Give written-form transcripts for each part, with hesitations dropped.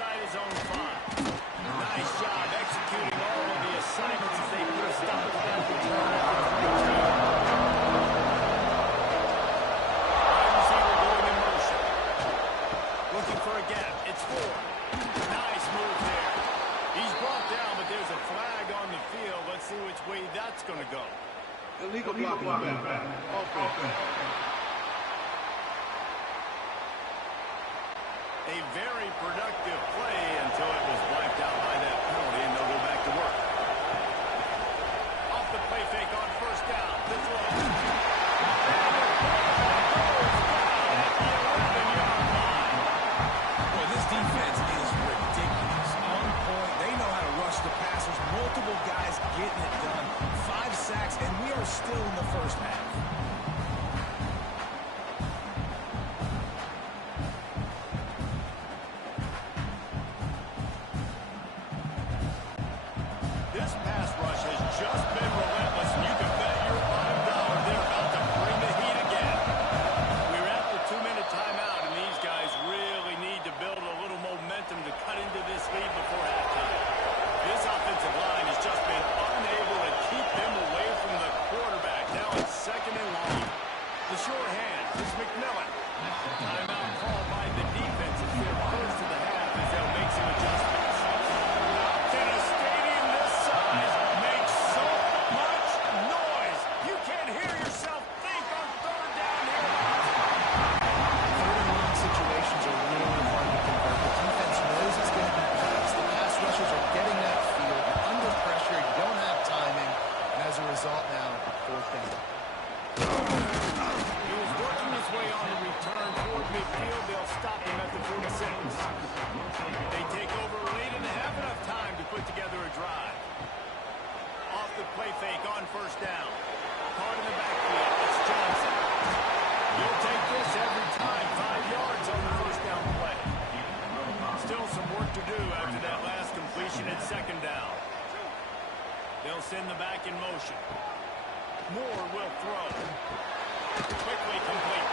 inside his own 5. Nice job executing all of the assignments as they put a stop to that return at the 22. Wide receiver going in motion. Looking for a gap. It's 4. Nice move there. He's brought down, but there's a flag on the field. Let's see which way that's going to go. Illegal blocking back. Open. A very productive play until it was wiped out by that penalty, and they'll go back to work. Off the play fake on first down. The throw. Boy, this defense is ridiculous. On point. They know how to rush the passers. Multiple guys getting it done. 5 sacks, and we are still in the first half. This pass rush has just been relentless, and you can bet your bottom dollar they're about to bring the heat again. We're at the 2-minute timeout, and these guys really need to build a little momentum to cut into this lead before halftime. This offensive line has just been unable to keep them away from the quarterback. Now it's 2nd and long. The short hand is McMillan. Timeout called by the defense as they're close to the half as they'll make some adjustments. Can a stadium this size make so much noise? You can't hear yourself think on 3rd down here. 3rd and long situations are really hard to convert. The defense knows it's going to be fast. The pass rushers are getting that field. You're under pressure. You don't have timing. And as a result now, 4th down. He was working his way on the return toward midfield. They'll stop him at the 46. They take over late and have enough time to put together a drive. Off the play fake on first down. Caught in the backfield. It's Johnson. He'll take this every time. 5 yards on the first down play. Still some work to do after that last completion at 2nd down. They'll send the back in motion. Moore will throw. Quickly complete.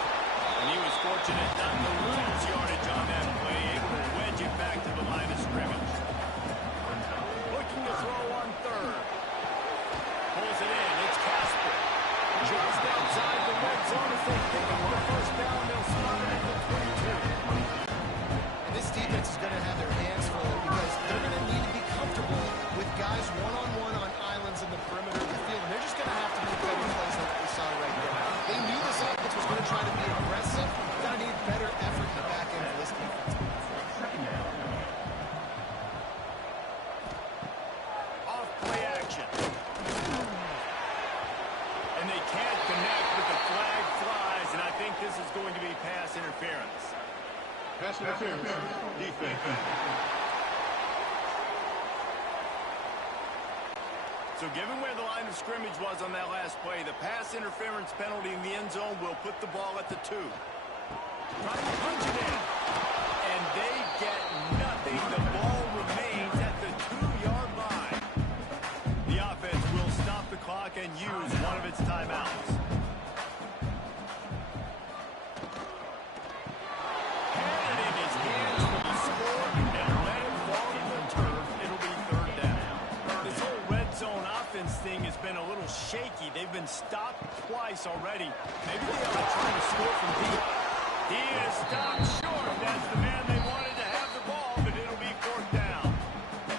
And he was fortunate not to lose yardage on that play, able to wedge it back to the line of scrimmage. Looking to throw on 3rd. Pulls it in. It's Casper. Just outside the red zone as they pick up the first down. They'll start it at the 22. And this defense is going to have their hands full because they're going to need to be comfortable with guys one-on-one on islands in the perimeter of the field. And they're just going to have to make better plays like we saw right there. They knew this offense was going to try to be aggressive. They're going to need better effort in the back end of this defense. Off play action. And they can't connect, but the flag flies, and I think this is going to be pass interference. Pass interference. Defense. So given where the line of scrimmage was on that last play, the pass interference penalty in the end zone will put the ball at the 2. Trying to punch it in. And they get nothing. The ball remains at the 2-yard line. The offense will stop the clock and use one of its timeouts. Had it in his hands for the score and let it fall to the turf. It'll be 3rd down. This whole red zone offense thing has been a little shaky. They've been stopped twice already. Maybe they are trying to score from deep. He is stopped short. That's the man they wanted to have the ball, but it'll be 4th down.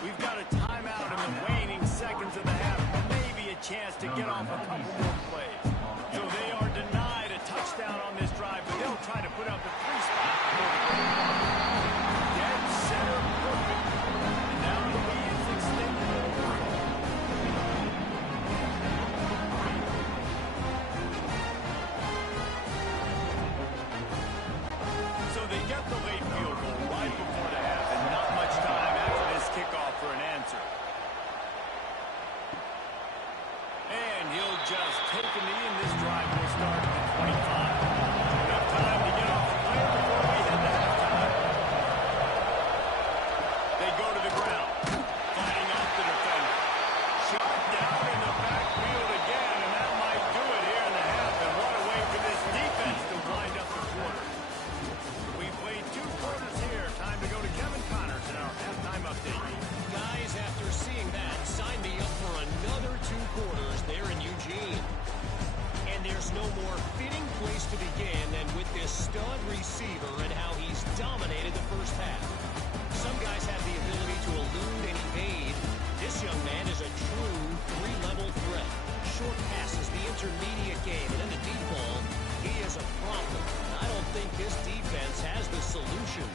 We've got a timeout in the waning seconds of the half. Maybe a chance to get off a couple more plays. So they are denied a touchdown on this drive, but they'll try to put up a 3-spot. Dead center perfect. And now the lead is extended. receiver and how he's dominated the first half. Some guys have the ability to elude and evade. This young man is a true three-level threat. Short passes, the intermediate game, and in the deep ball, he is a problem. And I don't think this defense has the solution.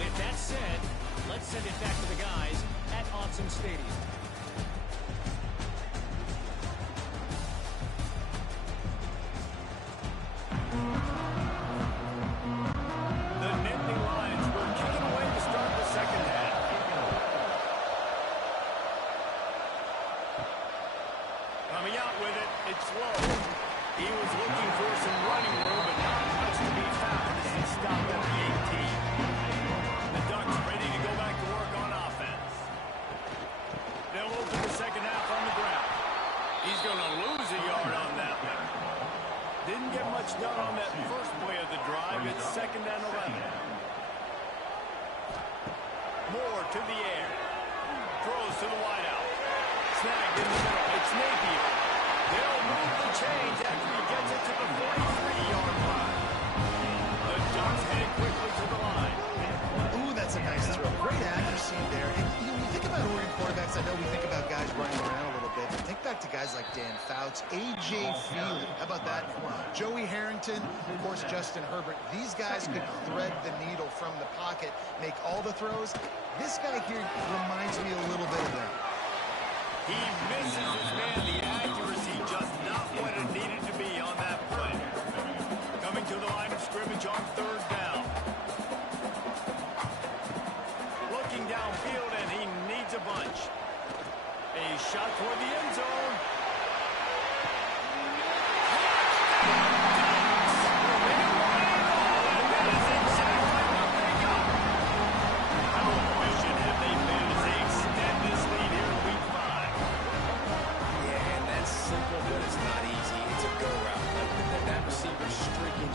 With that said, let's send it back to the guys at Autzen Stadium. The Nittany Lions were kicking away to start the second half. Coming out with it, it's low. He was looking for some running room, but not much to be found as he stopped at the 18. The Ducks ready to go back to work on offense. They'll open the second half on the ground. He's going to lose a yard on that one. Didn't get much done on that first play of the drive. It's 2nd and 11. Moore to the air. Throws to the wideout. Snagged in the middle. It's Napier. They'll move the chains after he gets it to the 43-yard line. The Ducks headed quickly to the line. Ooh, that's a nice throw. Great accuracy there. And you know, when you think about Oregon quarterbacks, I know we think about guys running around a little bit, but think back to guys like Dan Fouts, A.J. Feely. How about that? Joey Harrington, of course, Justin Herbert. These guys could thread the needle from the pocket, make all the throws. This guy here reminds me a little bit of them. He misses his man. The accuracy just not what it needed to be on that play. Coming to the line of scrimmage on 3rd down. Looking downfield, and he needs a bunch. A shot toward the end zone.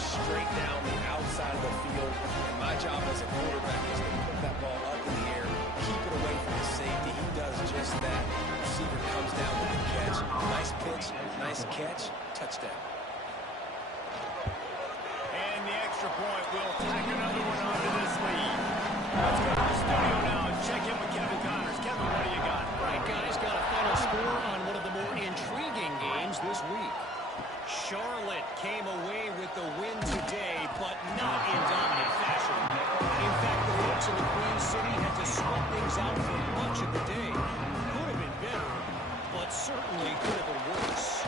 Straight down the outside of the field, and my job as a quarterback is to put that ball up in the air, keep it away from the safety. He does just that. The receiver comes down with the catch. Nice pitch, nice catch, touchdown. And the extra point will tack another one onto this lead. Let's go to the studio now and check in with Kevin Connors. Kevin, what do you got? All right, guys, got a final score on one of the more intriguing games this week. Charlotte came away with the win today, but not in dominant fashion. In fact, the folks in the Queen City had to sweat things out for much of the day. Could have been better, but certainly could have been worse.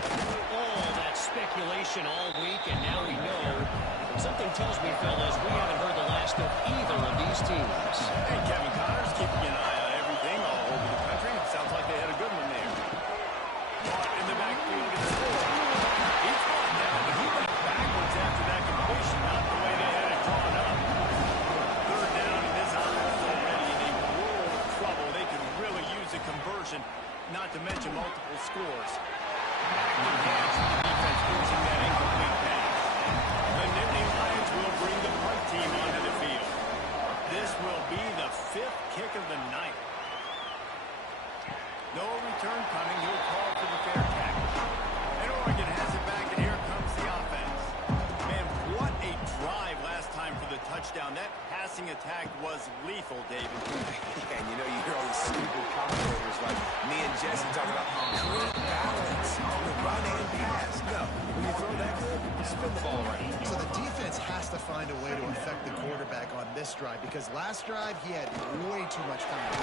All that speculation all week, and now we know. Something tells me, fellas, we haven't heard the last of either of these teams. Hey, Kevin Connors, keeping an eye on everything all over the country. Sounds like they had a good one there. Caught in the backfield and scored. He's gone down, but he went backwards after that completion, not the way they had it drawn up. 3rd down, and this offense already in a world of trouble. They could really use a conversion, not to mention multiple scores. Active hands from the defense forcing that incomplete pass. The Nittany Lions will bring the punt team onto the field. This will be the 5th kick of the night. No return coming. He'll call for the fair catch. And Oregon has it back, and here comes the offense. Man, what a drive last time for the touchdown. That passing attack was lethal, David. Yeah, and you know, you hear all these stupid commentators like me and Jesse talking about great balance on the run and pass. No, when you throw that good, you spin the ball around. So the defense has to find a way to affect the quarterback on this drive, because last drive he had way too much time.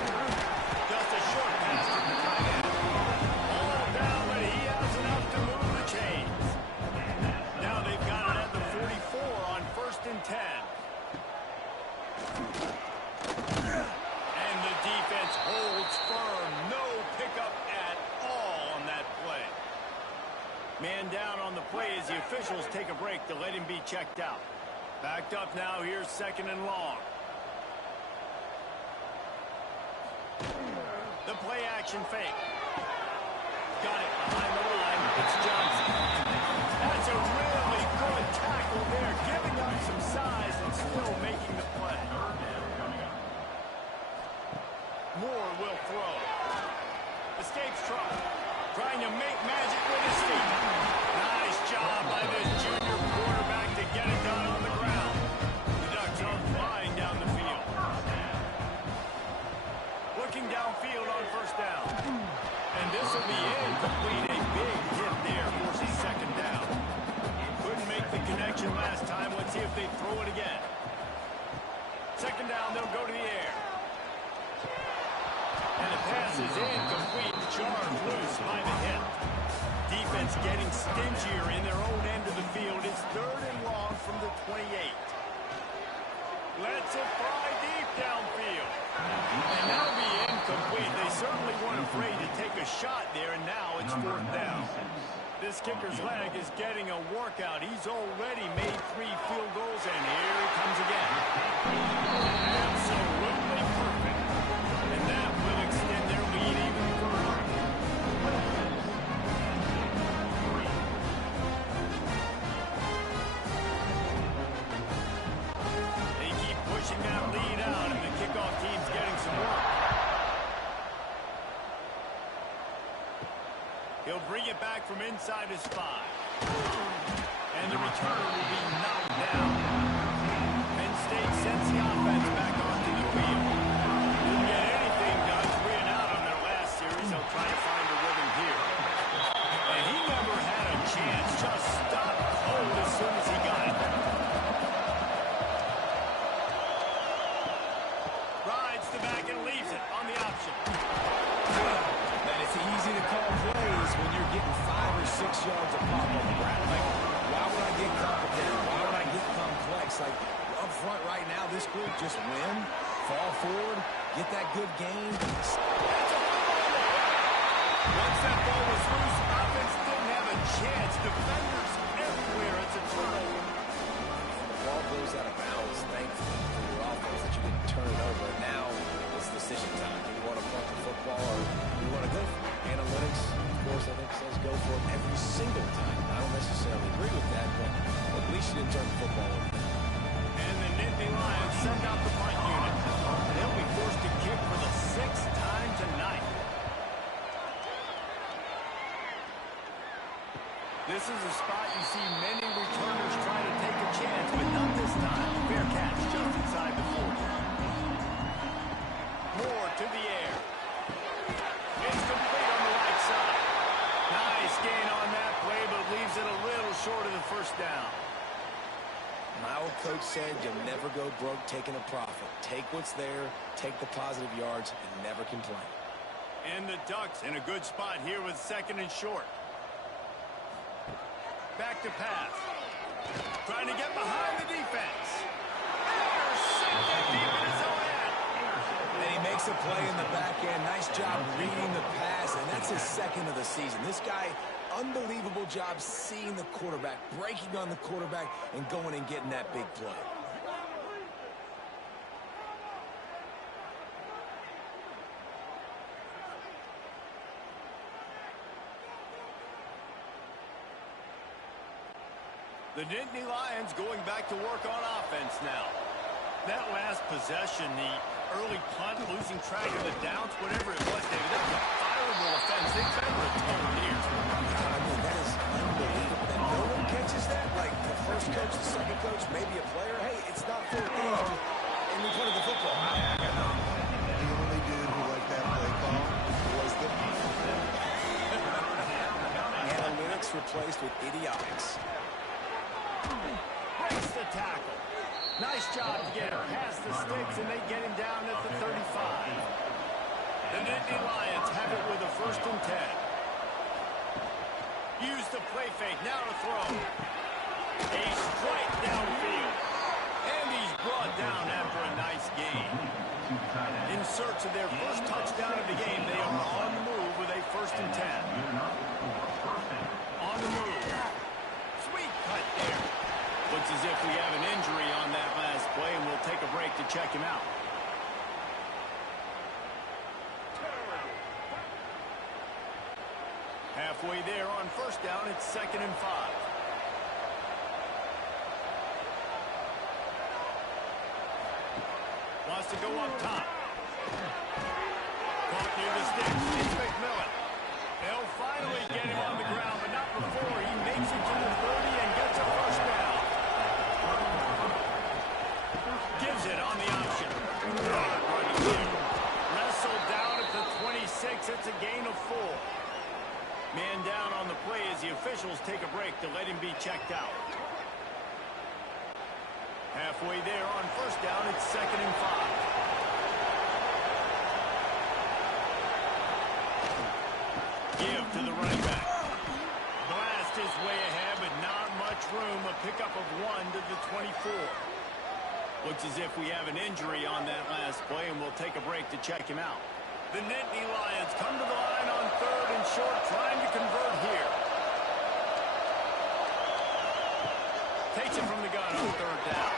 Just a short pass to the tight end. All down, but he has enough to move the chains. Now they've got it at the 44 on 1st and 10. And the defense holds firm. No pickup at all on that play. Man down on the play as the officials take a break to let him be checked out. Backed up now. Here's 2nd and long. The play action fake. Got it behind the line. It's Johnson. That's a really good tackle there, giving up some size and still making the play. Moore will throw. Escapes trouble. Trying to make magic with his feet. Nice job by this junior quarterback to get it done on the ground. if they throw it again. Second down, they'll go to the air. And the pass is incomplete. Jarred loose by the hip. Defense getting stingier in their own end of the field. It's 3rd and long from the 28. Lets it fly deep downfield. And that'll be incomplete. They certainly weren't afraid to take a shot there, and now it's 4th down. This kicker's leg is getting a workout. He's already made 3 field goals, and here he comes again. Absolutely perfect. And that will extend their lead even further. They keep pushing that lead out, and the kickoff team's getting some work. He'll bring it back from inside his 5. And the return will be knocked down. Penn State sends the offense back onto the field. Didn't get anything done 3 and out on their last series. They'll try to find a rhythm here. And he never had a chance. Just stopped cold as soon as he got it. Rides the back and leaves it on the option. It's easy to call plays when you're getting 5 or 6 yards of pop on the ground. Like, why would I get complicated? Why would I get complex? Like, up front right now, this group just win, fall forward, get that good game. Once that ball was loose, offense didn't have a chance. Defenders everywhere. It's a turnover. The ball goes out of bounds, thankfully, for your offense that you didn't turn it over. And now it's decision time. You want to punt the football or you want to go for it? Analytics, of course, I think says go for it every single time. I don't necessarily agree with that, but at least you didn't turn the football over. And the Nittany Lions send out the punt unit. They'll be forced to kick for the 6th time tonight. This is a spot you see many returners try to take a chance, but not this time. Fair catch just inside the 40. Moore to the air. It's complete on the right side. Nice gain on that play, but leaves it a little short of the 1st down. My old coach said you'll never go broke taking a profit. Take what's there, take the positive yards, and never complain. And the Ducks in a good spot here with 2nd and short. Back to pass. Trying to get behind the defense. Intercepted deep in his own end. And he makes a play in the back end. Nice job reading the pass, and that's his 2nd of the season. This guy, unbelievable job seeing the quarterback, breaking on the quarterback, and going and getting that big play. The Nittany Lions going back to work on offense now. That last possession, the early punt, losing track of the downs, whatever it was, David, that was a fireable offense. They've been returned here. I mean, that is unbelievable. That no one catches that? Like the first coach, the second coach, maybe a player. Hey, it's not 4th down, and we punted the football. The only dude who liked that play call was the Analytics replaced with idiotics. Breaks the tackle. Nice job to get him past the sticks, and they get him down at the 35. The Nittany Lions have it with a 1st and 10. Use the play fake, now to throw. A strike downfield. And he's brought down after a nice gain. In search of their first touchdown of the game, they are on the move with a 1st and 10. On the move. Sweet cut there. Looks as if we have an injury on that last play, and we'll take a break to check him out. Halfway there on 1st down, it's 2nd and 5. Wants to go up top. Caught near the sticks. It's McMillan. They'll finally get him on the ground, but not before he makes it to the 30 and gets a 1st down. Gives it on the option. Wrestled down at the 26. It's a gain of 4. Man down on the play as the officials take a break to let him be checked out. halfway there on first down. It's 2nd and 5. Give to the running back. Blast his way ahead, but not much room. A pickup of 1 to the 24. Looks as if we have an injury on that last play, and we'll take a break to check him out. The Nittany Lions come to the line on 3rd and short, trying to convert here. Takes it from the gun on 3rd down.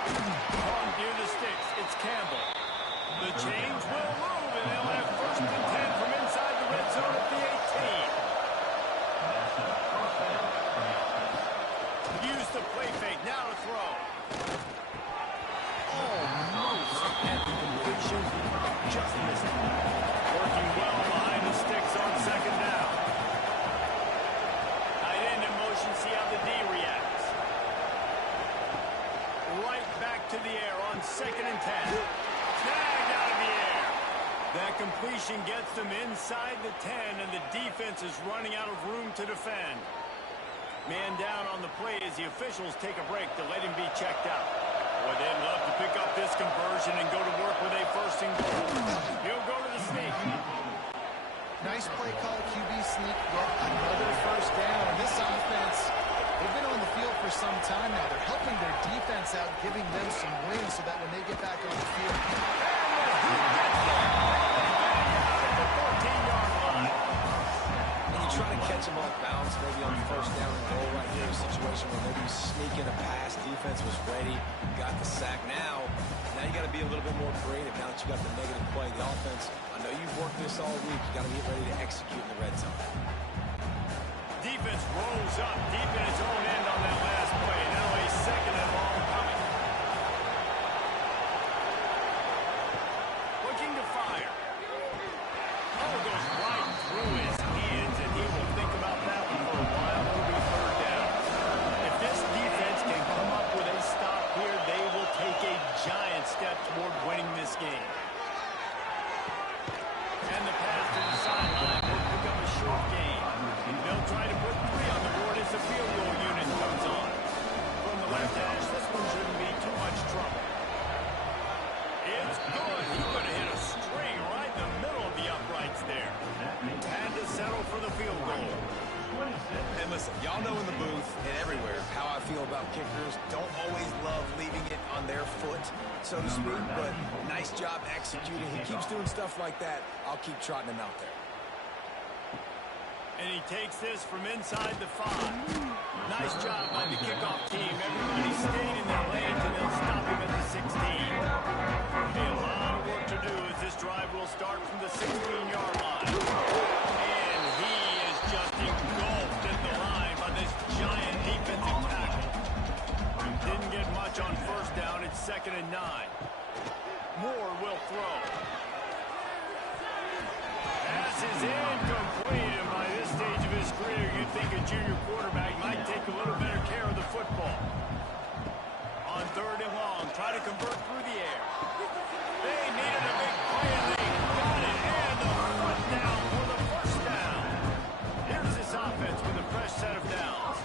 On near the sticks, it's Campbell. The change will move, and they'll have 1st and 10 from inside the red zone at the 18. Use the play fake, now to throw. Almost at the completion, just missed it. Working well behind the sticks on 2nd down. Tight end in motion, see how the D reacts. Right back to the air on 2nd and 10. Tagged out of the air. That completion gets them inside the 10, and the defense is running out of room to defend. Man down on the play as the officials take a break to let him be checked out. Boy, they'd love to pick up this conversion and go to work with a 1st and goal. He'll go to the sneak. Nice play call, QB sneak, yet another 1st down. This offense, they've been on the field for some time now. They're helping their defense out, giving them some wins so that when they get back on the field. The 14-yard line. When you try to catch him off balance, maybe on 1st down and goal right here, a situation where maybe he's sneaking a pass, defense was ready, got the sack. Now you got to be a little bit more creative now that you got the negative play. The offense, I know you've worked this all week. You got to get ready to execute in the red zone. Defense rolls up deep in its own end on that last play. Now a 2nd and long coming. Looking to fire. Oh, goes right through his hands, and he will think about that one for a while. It'll be 3rd down. If this defense can come up with a stop here, they will take a giant step toward winning this game. And the pass to the sideline will pick up a short gain. They'll try to put 3 on the board as the field goal unit comes on. From the left hash, this one shouldn't be too much trouble. It's good. He's going to hit a string right in the middle of the uprights there. Had to settle for the field goal. And listen, y'all know in the booth and everywhere how I feel about kickers. Don't always love leaving it on their foot, so to speak, but nice job executing. He keeps doing stuff like that. I'll keep trotting him out there. And he takes this from inside the 5. Nice job by the kickoff team. Everybody stayed in their lanes, and they'll stop him at the 16. A lot of work to do as this drive will start from the 16-yard line. And he is just engulfed in the line by this giant defensive tackle. Didn't get much on 1st down. It's 2nd and 9. Moore will throw. Pass is incomplete, and by this stage of his career, you'd think a junior quarterback might take a little better care of the football. On 3rd and long, try to convert through the air. They needed a big play, and they got it, and the foot down for the 1st down. Here's this offense with a fresh set of downs.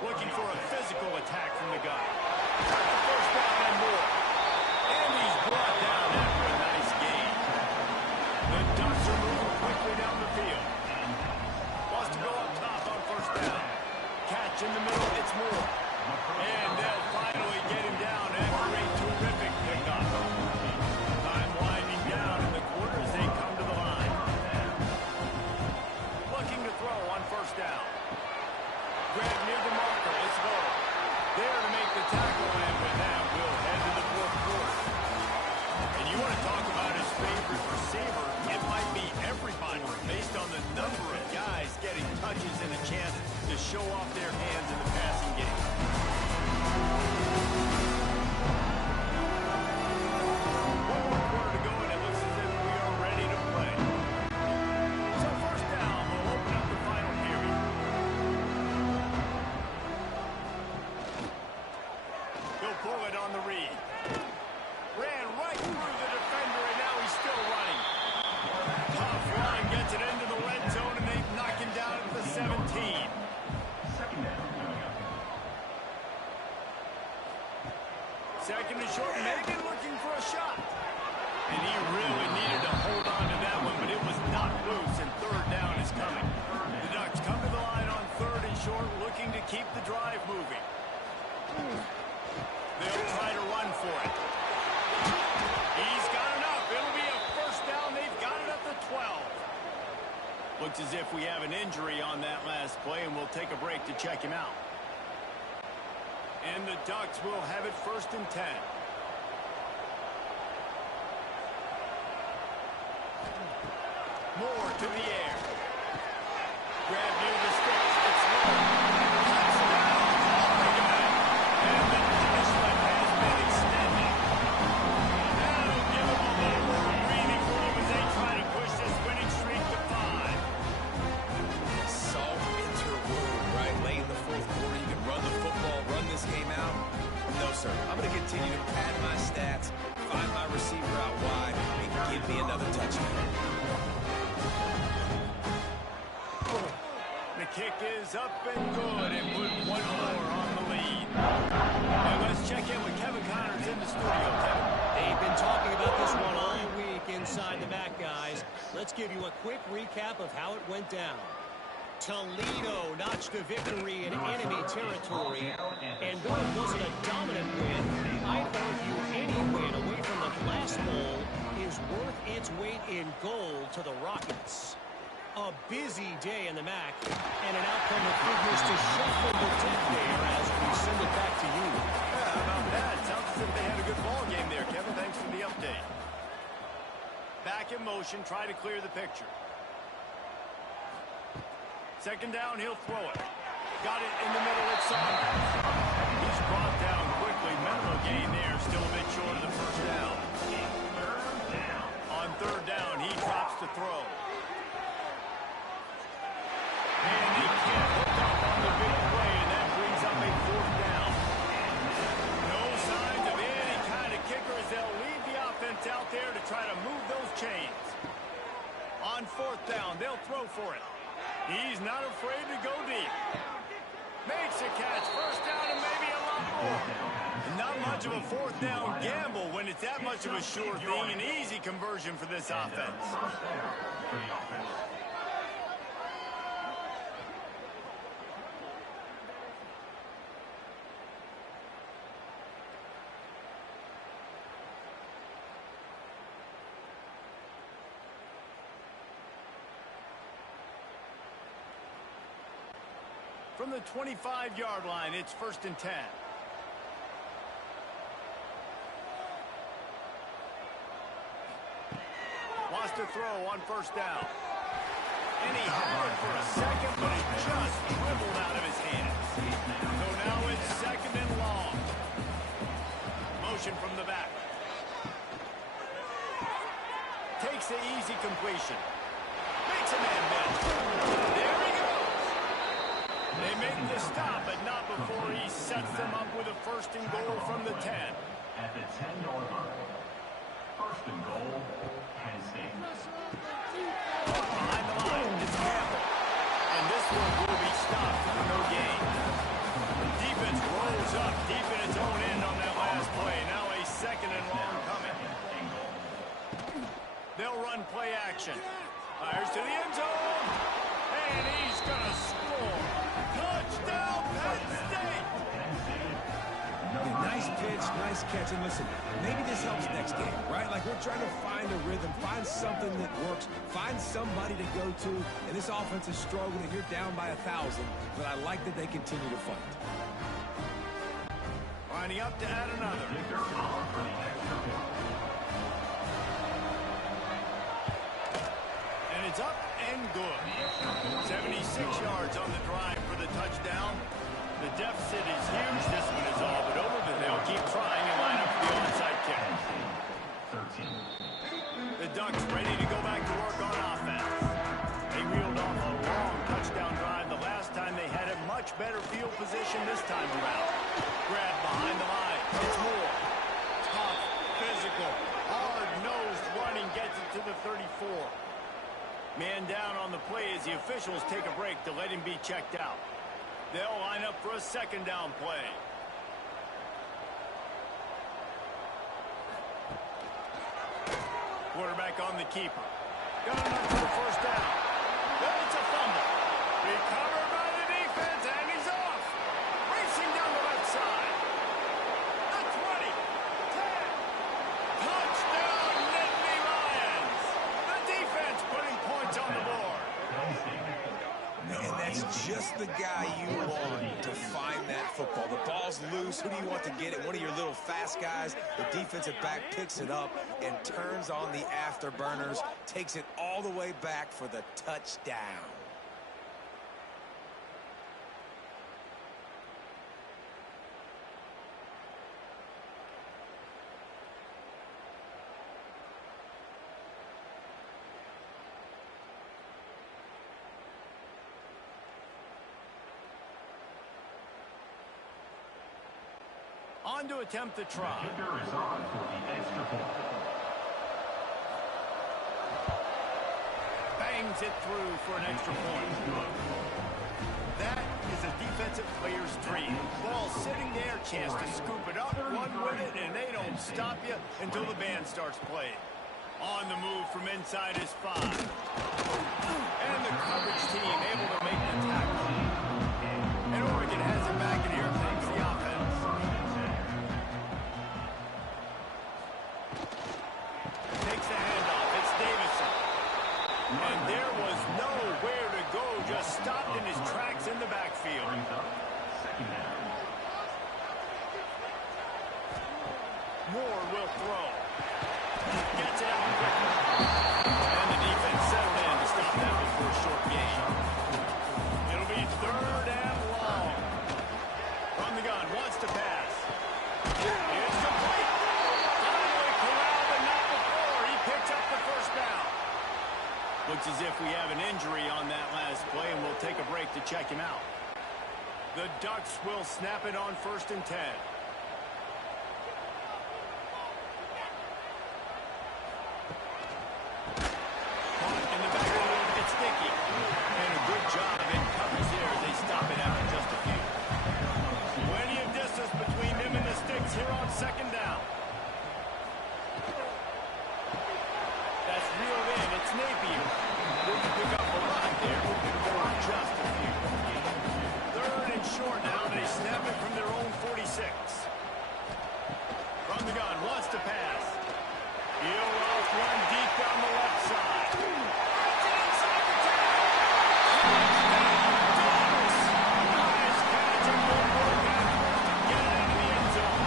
Looking for a physical attack from the guy. Got the 1st down and more. And he's brought down after a nice gain. The Ducks are moving quickly down the field. Wants to go up top on 1st down. Catch in the middle, it's Moore. And they'll finally get him down after a terrific pickup. Time winding down in the quarter as they come to the line. Looking to throw on 1st down. Grab near the marker, let's go. There to make the tackle, and with that, we'll head to the 4th quarter. And you want to talk about his favorite receiver, it might be everybody based on the number of guys getting touches and a chance to show off their hands in the passing game. One more quarter to go, and it looks as if we are ready to play. So 1st down, we'll open up the final period. He'll pull it on the read. Ran right through the defender, and now he's still running. Tough run, gets it into the red zone, and they knock him down at the 17. Second and short, maybe looking for a shot. And he really needed to hold on to that one, but it was not loose, and third down is coming. The Ducks come to the line on third and short, looking to keep the drive moving. They'll try to run for it. He's got enough. It'll be a first down. They've got it at the 12. Looks as if we have an injury on that last play, and we'll take a break to check him out. And the Ducks will have it first and 10. Moore to the air. Grab near the sticks. It's low. Touchdown, Oregon. And the punishment has been extended. That'll give them a little more breathing room as they try to push this winning streak to 5. Salt into your wound, right? Late in the fourth quarter, you can run the football, run this game out. No, sir. I'm going to continue to pad my stats, find my receiver out wide, and give me another touchdown. The kick is up and good, and put one more on the lead. And let's check in with Kevin Connors in the studio. Kevin. They've been talking about this one all week inside the back, guys. Let's give you a quick recap of how it went down. Toledo notched a victory in enemy territory, and though it wasn't a dominant win, I'd argue any win away from the Glass Bowl is worth its weight in gold to the Rockets. A busy day in the MAC, and an outcome that figures to shuffle the deck there as we send it back to you. Yeah, how about that? Sounds as if they had a good ball game there, Kevin. Thanks for the update. Back in motion, try to clear the picture. Second down, he'll throw it. Got it in the middle, it's Saunders. He's brought down quickly. Minimal gain there, still a bit short of the first down. On third down, he drops to throw. And he can't hook up on the big play, and that brings up a fourth down. No signs of any kind of kicker as they'll lead the offense out there to try to move those chains. On fourth down, they'll throw for it. He's not afraid to go deep. Makes a catch. First down and maybe a lot more. Not much of a fourth down gamble when it's that much of a sure thing. An easy conversion for this offense. From the 25-yard line, it's first and 10. Wants to throw on first down. And he had it for a second, but it just dribbled out of his hands. So now it's second and long. Motion from the back. Takes the easy completion. Makes a man miss. There he goes. They make the stop, but not before he sets them up with a first and goal from the 10. At the 10-yard line. First and goal, Penn State. Behind the line, it's Campbell. And this one will be stopped for no gain. Defense rolls up deep in its own end on that last play. Now a second and long coming. They'll run play action. Fires to the end zone. And he's going to score. Touchdown, Penn State! Yeah, nice pitch, nice catch. And listen, maybe this helps next game, right? Like we're trying to find a rhythm, find something that works, find somebody to go to. And this offense is struggling. You're down by 1,000, but I like that they continue to fight. Lining up to add another. And it's up and good. 76 yards on the drive for the touchdown. The deficit is huge. This one is all but over, but they'll keep trying and line up the onside kick. The Ducks ready to go back to work on offense. They reeled off a long touchdown drive the last time. They had a much better field position this time around. Grab behind the line. It's Moore. Tough, physical, hard-nosed running gets it to the 34. Man down on the play as the officials take a break to let him be checked out. They'll line up for a second down play. quarterback on the keeper. Got enough for the first down. Then it's a fumble. Recovered by the defense, and he's off. Racing down the left side. The 20, 10. Touchdown, Nittany Lions. The defense putting points on the board. And that's just the guy you want to find that football. The ball's loose. Who do you want to get it? One of your little fast guys. The defensive back picks it up and turns on the afterburners, takes it all the way back for the touchdown. On to attempt the try. Kicker is on for the extra point. Bangs it through for an extra point. That is a defensive player's dream. Ball sitting there, chance to scoop it up, run with it, and they don't stop you until the band starts playing. On the move from inside his 5. And the coverage team able to make the tackle. And Oregon has it back, and here comes the offense. Takes the handoff. It's Davison. And there was nowhere to go. Just stopped in his tracks in the backfield. Second down. Moore will throw. Gets it out quickly. And the defense settled in to stop that before a short gain. It'll be 3rd and long. From the gun, wants to pass. It's complete. Finally corralled, but not before. He picks up the first down. Looks as if we have an injury on that last play, and we'll take a break to check him out. The Ducks will snap it on 1st and 10. In the backfield, it's Dickey. And a good job in coverage there as they stop it after just a few. Plenty of distance between them and the sticks here on 2nd down. That's reeled in. It's Napier. They can pick up a lot there for just a few. 3rd and short now. They snap it from their own 46. From the gun, wants to pass. He'll route one deep down the left side. It's inside the 10. Ducks! Nice catch and good work after to get it into the end zone.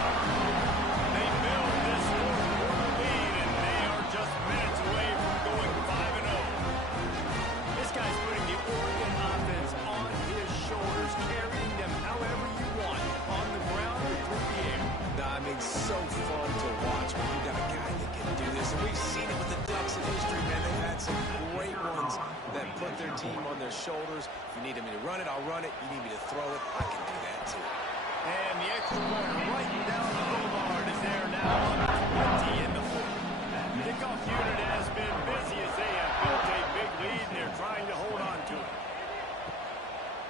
They build this 4th-quarter lead, and they are just minutes away from going 5-0. This guy's putting the Oregon offense on his shoulders, carrying them however you want, on the ground or through the air. I mean, so fun to watch when you got a guy that can do this. And we've seen it with the Ducks in history, man. They've had some great ones that put their team on their shoulders. If you need me to run it, I'll run it. You need me to throw it, I can do that too. And the extra point right down the boulevard is there now on the 20 in the 4th. Kickoff unit has been busy as they have built a big lead, and they're trying to hold on to it.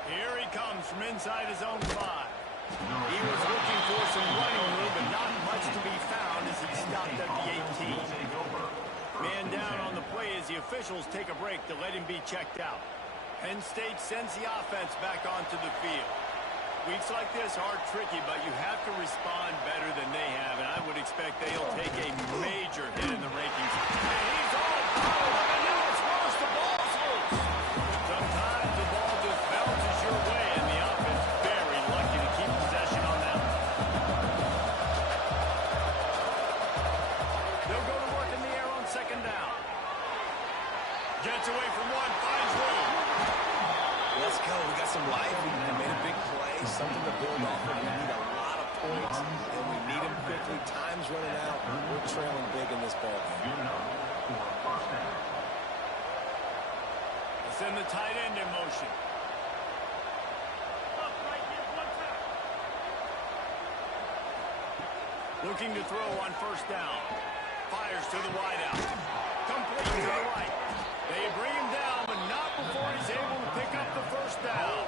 Here he comes from inside his own 5. He was looking for some running room, but not much to be found as he stopped at the 18. Man down on the play as the officials take a break to let him be checked out. Penn State sends the offense back onto the field. Weeks like this are tricky, but you have to respond better than they have, and I would expect they'll take a major hit in the rankings. And he's all powered up, and now it's worse. The ball's loose. Sometimes the ball just bounces your way, and the offense very lucky to keep possession on that one. They'll go to work in the air on 2nd down. Gets away from one, finds room. Let's go. We got some life. We made a big play, something to build off of. We need a lot of points, and we need them quickly. Time's running out. We're trailing big in this ball game. Send the tight end in motion. Looking to throw on 1st down. Fires to the wideout. Complete to the right. They bring him down, but not before he's able to pick up the 1st down.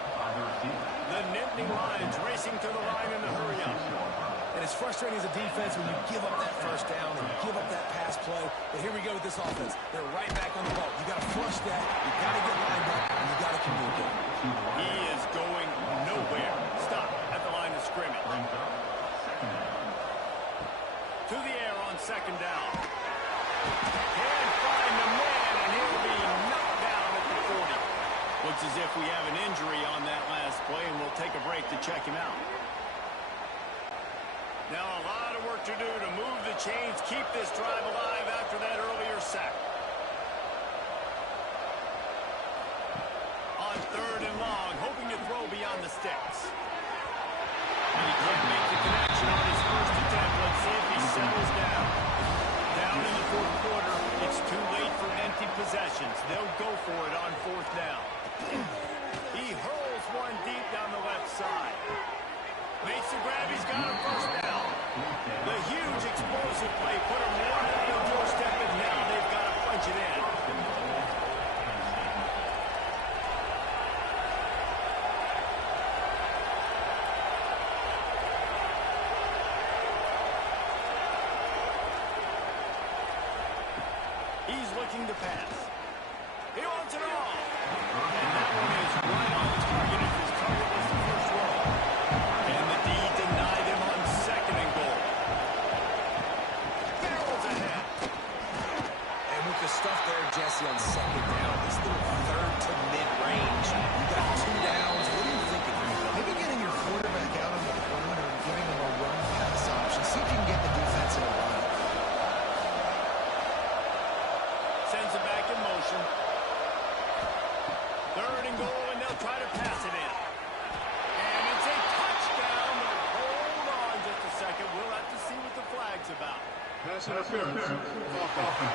The Nittany Lions racing to the line in the hurry-up. And it's frustrating as a defense when you give up that first down and give up that pass play. But here we go with this offense. They're right back on the ball. You got to flush that. You got to get lined up, and you got to communicate. He is going nowhere. Stop at the line of scrimmage. To the air on second down. Can't find the man, and he'll be knocked down at the 40. Looks as if we have an injury on that last play, and we'll take a break to check him out. Now a lot of work to do to move the chains, keep this drive alive after that earlier sack. On third and long, hoping to throw beyond the sticks. And he can't make the connection on his first attempt. Let's see if he settles down. Down in the fourth quarter, it's too late for empty possessions. They'll go for it on fourth down. He hurls one deep down the left side. Makes the grab, he's got a first down. The huge explosive play put him right on the doorstep, and now they've got to punch it in. He's looking to pass. He wants it all. And that one is right on target if his target was the first row. And the D denied him on second and goal. Barrels ahead. And with the stuff there, Jesse, on second down, this little third to mid-range. You got 2 downs. What are you thinking here? Maybe getting your quarterback out on the perimeter and giving him a run pass option. See if you can get the defense in a run. Sends it back in motion. Third and goal, and they'll try to pass it in. And it's a touchdown. Hold on just a second. We'll have to see what the flag's about. Pass interference. Offense.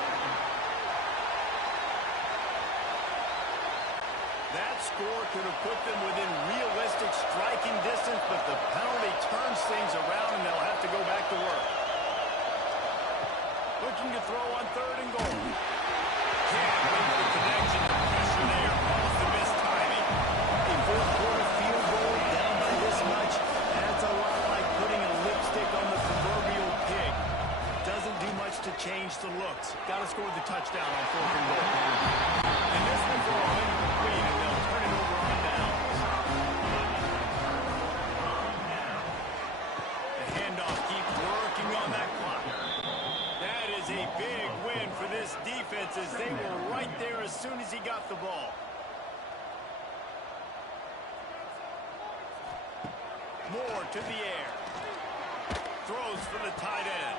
That score could have put them within realistic striking distance, but the penalty turns things around, and they'll have to go back to work. Looking to throw on third and goal. Can't make the connection. The pressure there caused the missed timing. A fourth quarter field goal down by this much. That's a lot like putting a lipstick on the proverbial pig. Doesn't do much to change the looks. Got to score the touchdown on fourth and goal. And this one for a incomplete, and they'll turn it over on downs. The handoff keeps working on that clock. That is a big win for this defense as they were right there as soon as he got the ball. Moore to the air. Throws for the tight end.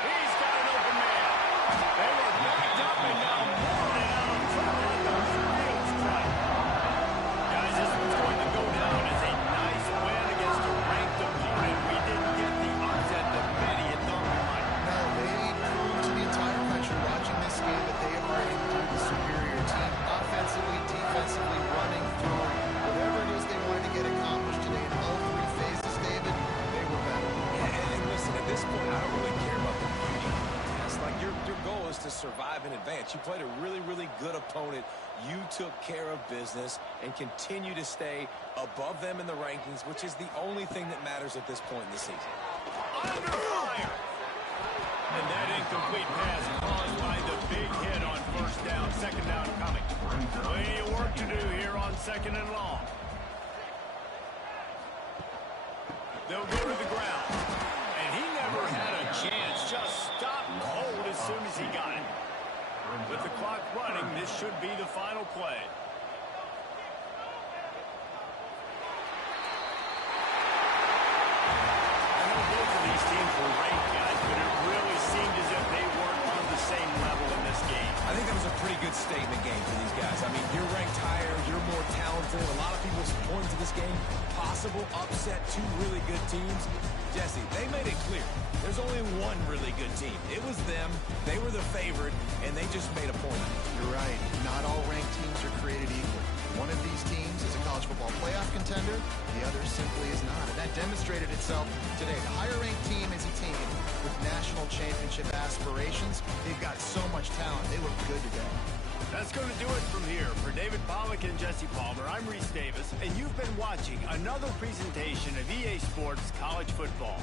He's got an open man. They were backed up, and now Moore out of trouble at the midfield strike. Guys, this one's going to go down as a nice win against a ranked opponent. We didn't get the upset that many had thought we might. No, they proved to the entire country watching this game that they are indeed the superior team. Offensively, defensively, running, throwing, whatever it is they wanted to get accomplished today in all 3 phases, David, they were better. Yeah, and listen, at this point, I don't really care about the beauty contest. Like, your goal is to survive and advance. You played a really, really good opponent. You took care of business and continue to stay above them in the rankings, which is the only thing that matters at this point in the season. Under fire. And that incomplete pass caused by the big hit on first down. Second down coming. Plenty of work to do here on second and long. They'll go to the ground. And he never had a chance. Just stopped cold as soon as he got it. With the clock running, this should be the final play. I know both of these teams were ranked, guys, but it really seemed as if they weren't on the same level in this game. I think that was a pretty good statement game for these guys. I mean, you're ranked higher, you're more talented. A lot of people point to this game. Possible upset, 2 really good teams. Jesse, they made it clear. There's only one really good team. It was them. They were the favorite, and they just made a point. You're right. Not all ranked teams are created equal. One of these teams is a college football playoff contender. The other simply is not. And that demonstrated itself today. The higher-ranked team is a team with national championship aspirations. They've got so much talent. They look good today. That's going to do it from here. For David Pollack and Jesse Palmer, I'm Reese Davis, and you've been watching another presentation of EA Sports College Football.